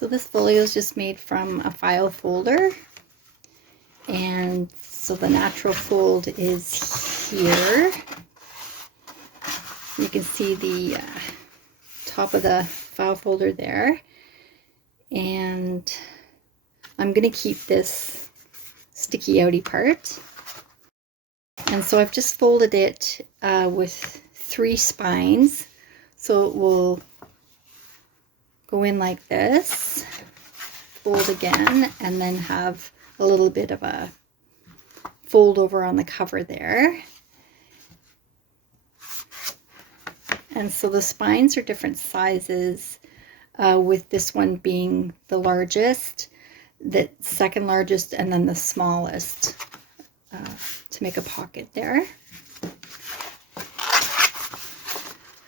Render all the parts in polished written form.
So this folio is just made from a file folder, and so the natural fold is here. You can see the top of the file folder there, and I'm going to keep this sticky outy part. And so I've just folded it with 3 spines, so it will go in like this, fold again, and then have a little bit of a fold over on the cover there. And so the spines are different sizes, with this one being the largest, the second largest, and then the smallest, to make a pocket there.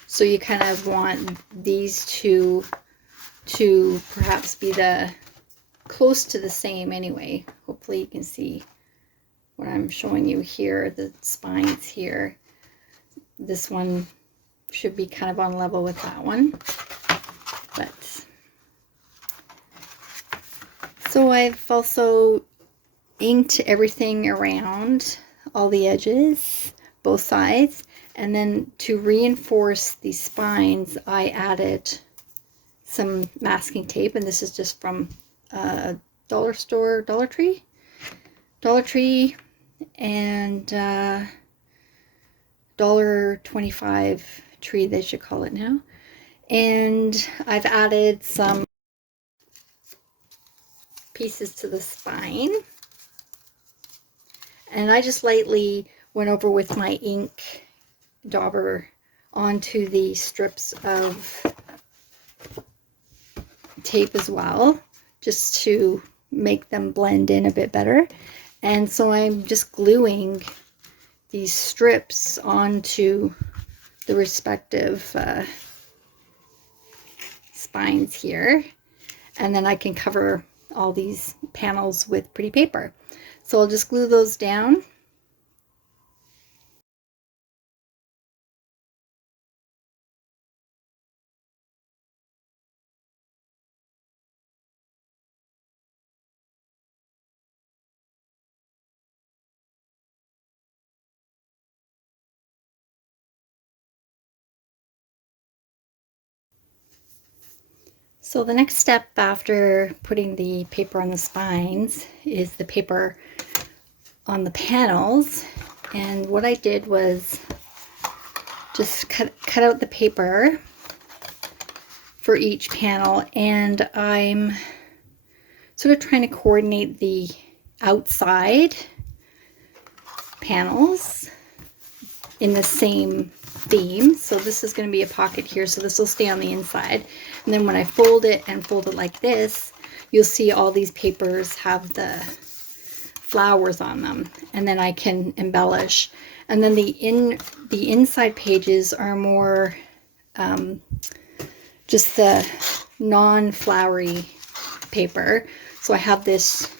So you kind of want these two to perhaps be the close to the same anyway. Hopefully you can see what I'm showing you here, the spines here. This one should be kind of on level with that one. But so I've also inked everything around, all the edges, both sides, and then to reinforce these spines I added some masking tape, and this is just from dollar store, Dollar Tree, and $1.25 tree, they should call it now. And I've added some pieces to the spine, and I just lightly went over with my ink dauber onto the strips of tape as well, just to make them blend in a bit better. And so I'm just gluing these strips onto the respective spines here, and then I can cover all these panels with pretty paper. So I'll just glue those down. So the next step after putting the paper on the spines is the paper on the panels. And what I did was just cut out the paper for each panel, and I'm sort of trying to coordinate the outside panels in the same theme. So this is going to be a pocket here, so this will stay on the inside. And then when I fold it and fold it like this, you'll see all these papers have the flowers on them, and then I can embellish. And then the inside pages are more just the non-flowery paper. So I have this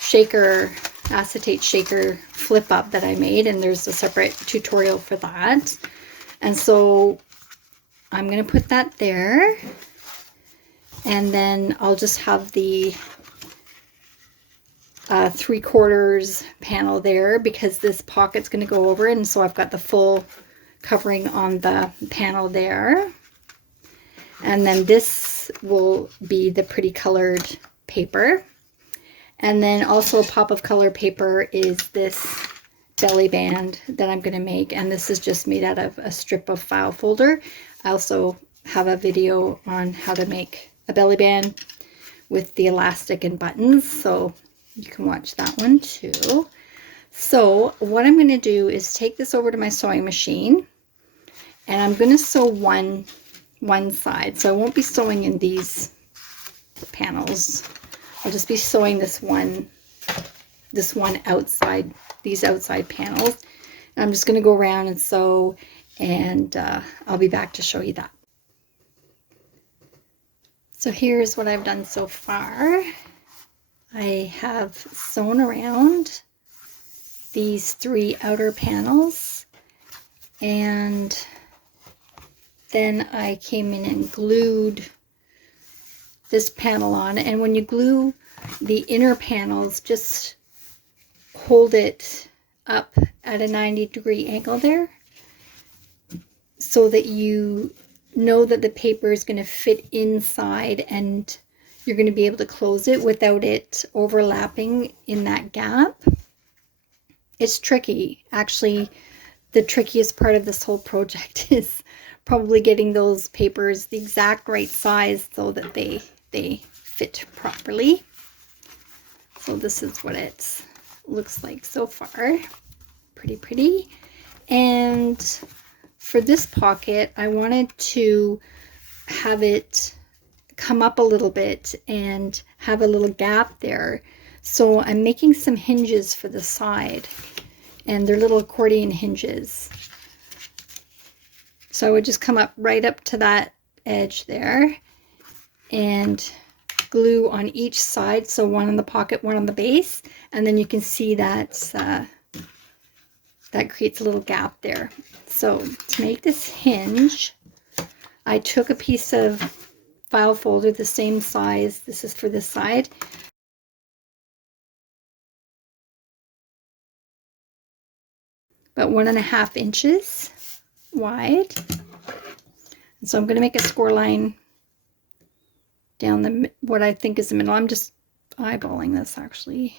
shaker, acetate shaker flip up that I made, and there's a separate tutorial for that. And so I'm going to put that there, and then I'll just have the 3/4 panel there, because this pocket's going to go over it, and so I've got the full covering on the panel there. And then this will be the pretty colored paper. And then also a pop of color paper is this belly band that I'm going to make, and this is just made out of a strip of file folder. I also have a video on how to make a belly band with the elastic and buttons, so you can watch that one too. So what I'm going to do is take this over to my sewing machine, and I'm going to sew one side. So I won't be sewing in these panels. I'll just be sewing this one outside, these outside panels. And I'm just going to go around and sew, and I'll be back to show you that. So here's what I've done so far. I have sewn around these 3 outer panels, and then I came in and glued this panel on, and when you glue the inner panels, just hold it up at a 90-degree angle there so that you know that the paper is going to fit inside and you're going to be able to close it without it overlapping in that gap. It's tricky. Actually, the trickiest part of this whole project is probably getting those papers the exact right size so that they fit properly. So this is what it looks like so far. Pretty pretty. And for this pocket, I wanted to have it come up a little bit and have a little gap there. So I'm making some hinges for the side, and they're little accordion hinges. So I would just come up right up to that edge there and glue on each side. So one on the pocket, one on the base, and then you can see that that creates a little gap there. So to make this hinge, I took a piece of file folder the same size. This is for this side. About 1.5 inches wide. And so I'm going to make a score line down the what I think is the middle. I'm just eyeballing this actually.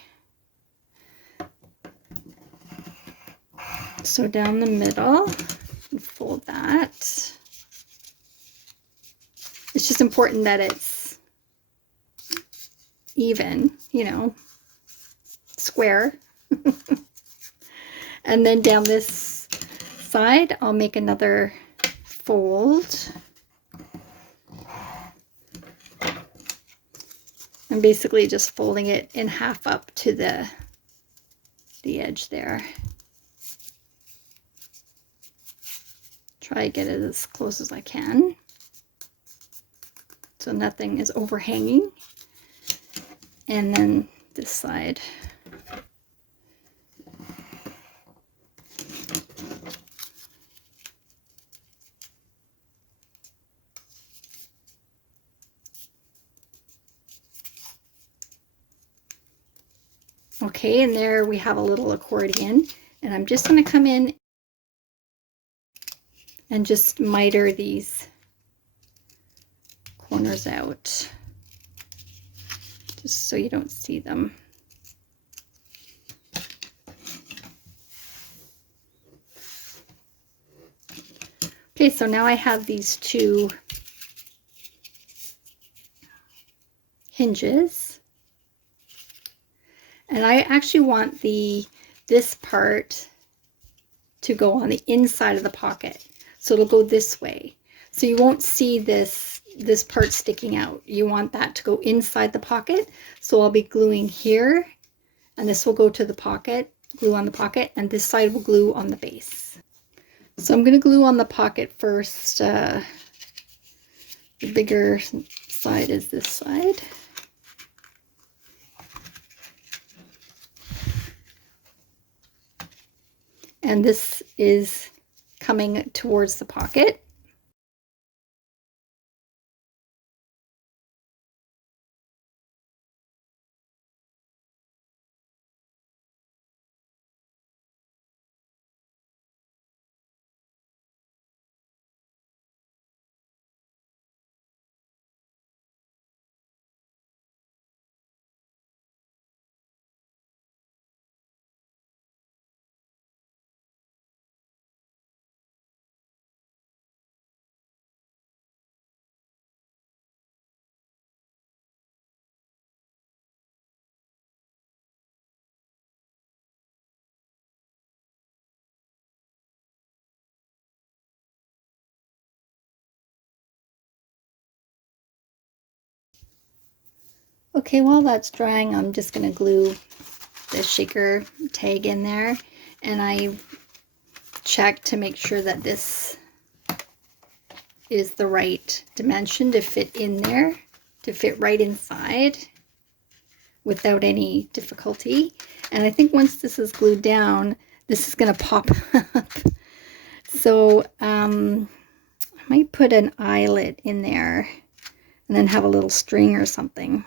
So down the middle, and fold that. It's just important that it's even, you know, square. And then down this side, I'll make another fold. I'm basically just folding it in half up to the edge there. Try to get it as close as I can so nothing is overhanging. And then this side. Okay, and there we have a little accordion, and I'm just going to come in and just miter these corners out just so you don't see them. Okay, so now I have these two hinges, and I actually want this part to go on the inside of the pocket. So it'll go this way. So you won't see this part sticking out. You want that to go inside the pocket. So I'll be gluing here, and this will go to the pocket, glue on the pocket, and this side will glue on the base. So I'm going to glue on the pocket first. The bigger side is this side. And this is coming towards the pocket. Okay, while that's drying, I'm just going to glue the shaker tag in there, and I check to make sure that this is the right dimension to fit in there, to fit right inside without any difficulty. And I think once this is glued down, this is going to pop up. So I might put an eyelet in there and then have a little string or something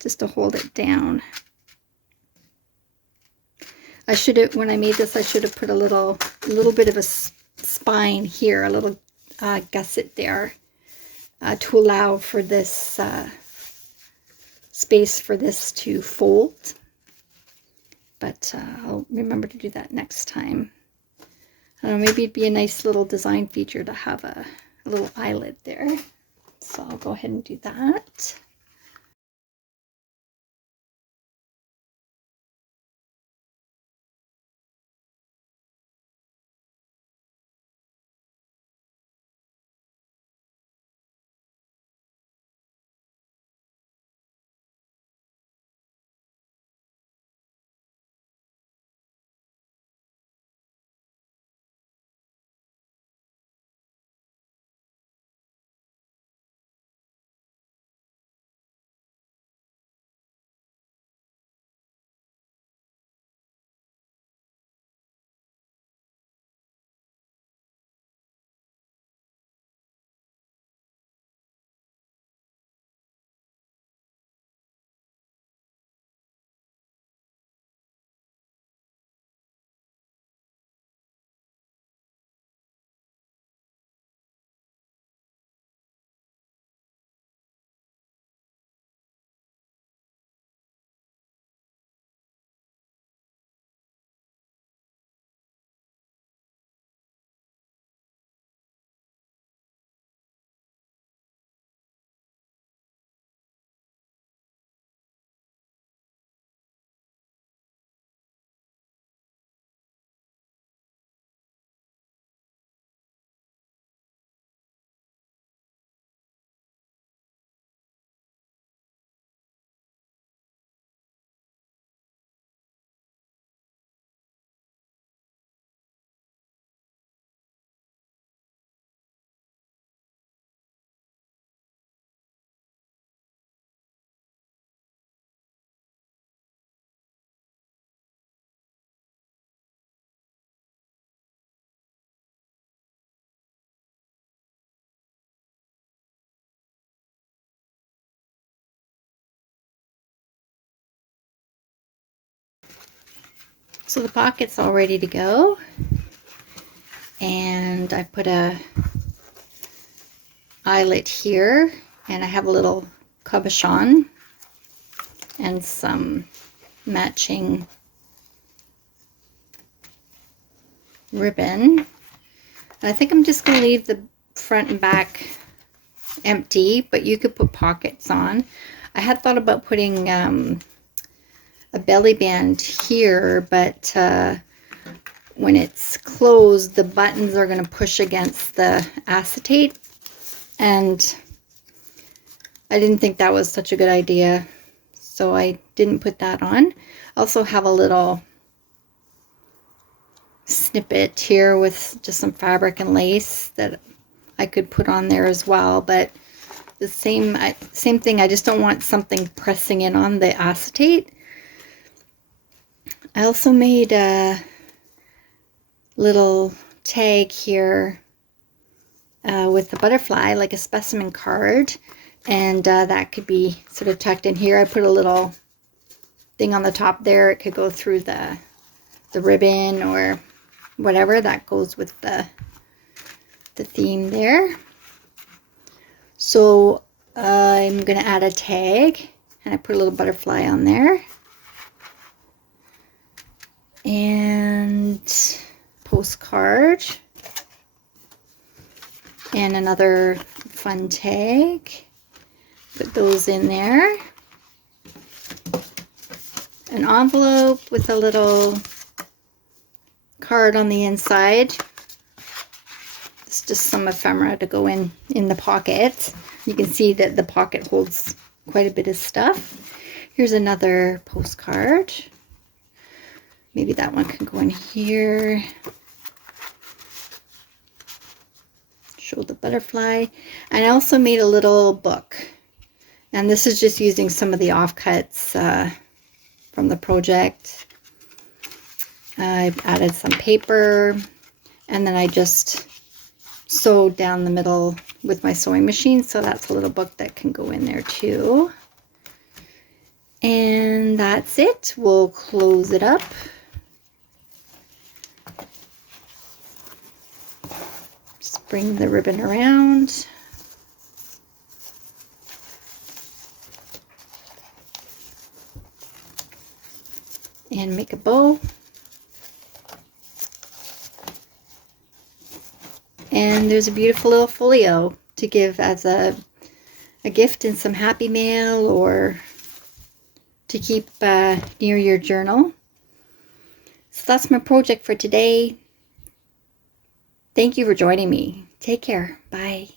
just to hold it down. I should have, when I made this, I should have put a little bit of a spine here, a little gusset there to allow for this space for this to fold. But I'll remember to do that next time. I don't know, maybe it'd be a nice little design feature to have a little eyelet there. So I'll go ahead and do that. So the pocket's all ready to go, and I put a eyelet here, and I have a little cobachan and some matching ribbon. And I think I'm just going to leave the front and back empty, but you could put pockets on. I had thought about putting a belly band here, but when it's closed, the buttons are going to push against the acetate, and I didn't think that was such a good idea, so I didn't put that on. I also have a little snippet here with just some fabric and lace that I could put on there as well, but the same thing. I just don't want something pressing in on the acetate. I also made a little tag here with a butterfly, like a specimen card, and that could be sort of tucked in here. I put a little thing on the top there. It could go through the ribbon or whatever that goes with the theme there. So I'm going to add a tag, and I put a little butterfly on there. And postcard. And another fun tag. Put those in there. An envelope with a little card on the inside. It's just some ephemera to go in the pocket. You can see that the pocket holds quite a bit of stuff. Here's another postcard. Maybe that one can go in here. Show the butterfly. And I also made a little book. And this is just using some of the offcuts from the project. I've added some paper, and then I just sewed down the middle with my sewing machine, so that's a little book that can go in there too. And that's it. We'll close it up. Just bring the ribbon around. And make a bow. And there's a beautiful little folio to give as a gift in some happy mail, or to keep near your journal. So that's my project for today. Thank you for joining me. Take care. Bye.